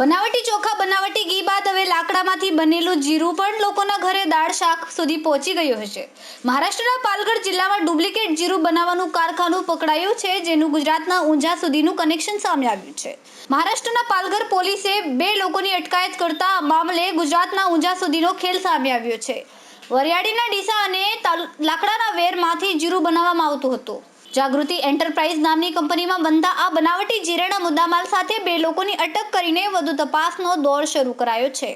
બનાવટી ચોખા, બનાવટી ઘી બાદ હવે લાકડામાંથી બનેલું જીરું પણ લોકોના ઘરે દાળ શાક સુધી પહોંચી ગયું હશે. મહારાષ્ટ્રના પાલઘર જિલ્લામાં ડુપ્લિકેટ જીરું બનાવવાનું કારખાનું પકડાયું છે, જેનું ગુજરાતના ઊંઝા સુધીનું કનેક્શન સામે આવ્યું છે. મહારાષ્ટ્રના પાલઘર પોલીસે 2 લોકોની અટકાયત કરતા આ મામલે ગુજરાતના ઊંઝા સુધીનો ખેલ સામે આવ્યો છે. વરિયાળીના ડીસા અને લાકડાના વેરમાંથી જીરું બનાવવામાં આવતું હતું. જાગૃતિ એન્ટરપ્રાઇઝ નામની કંપનીમાં બનતા આ બનાવટી જીરાના મુદ્દામાલ સાથે 2 લોકોની અટક કરીને વધુ તપાસનો દોર શરૂ કરાયો છે.